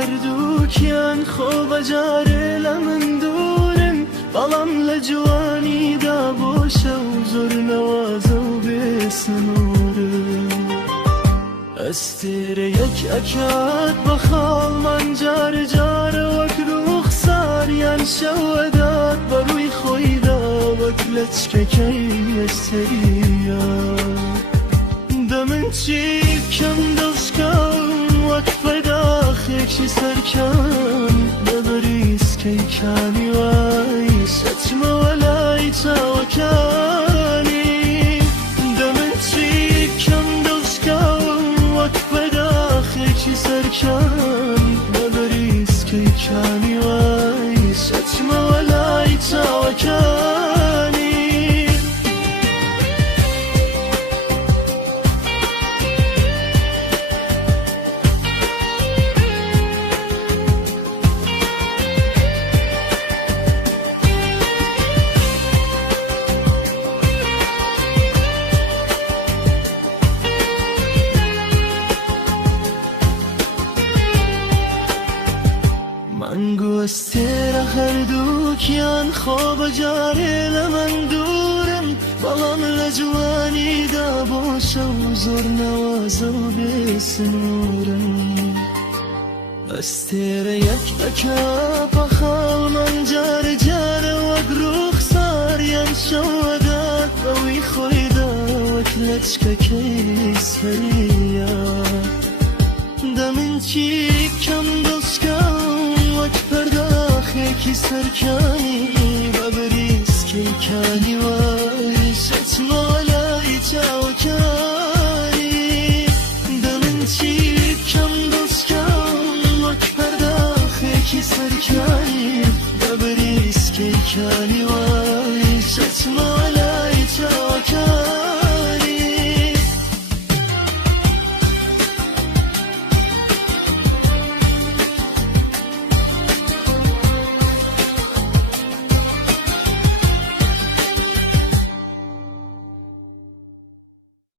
هەردووکیان خۆ بەجارێ لە من دوورن بەڵام لە جوانیدا بۆشە و زۆر نەوازە و بێسنوورن ئەستێرە یەک ئەکات بە خاڵمان جارە جارە وەک ڕوخساریان شەوەدات بە ڕووی خۆیدا وەک لە چکەکەی ئەستەریە دەمن چی کەم دڵشکەم وەک فەداخێکی سەرکەم بەبریسکەیکانی وای سەچمەوە لای چاوەکانی دەمن چی کەم دڵشکەم وەک فەداخێکی سەرکەم بەبریسکەیکانی وای سەچمەوە لای چاوەکانی مانگو ئەستێرە هەردووکیان خۆ بەجارێ لە من دوورن بەڵام لە جوانیدا بۆشە و زۆر نەوازە و بێسنوورن ئەستێرە یەک ئەکا بە خاڵمان جارە جارە وەک ڕوخساریان شەوەدات بەوی خۆیدا وەک لە چکەکەی سەریە دەمن چی کەم دڵشکەم وەک پەرداخێکی سەرکانی بە بریسکەیکانی وای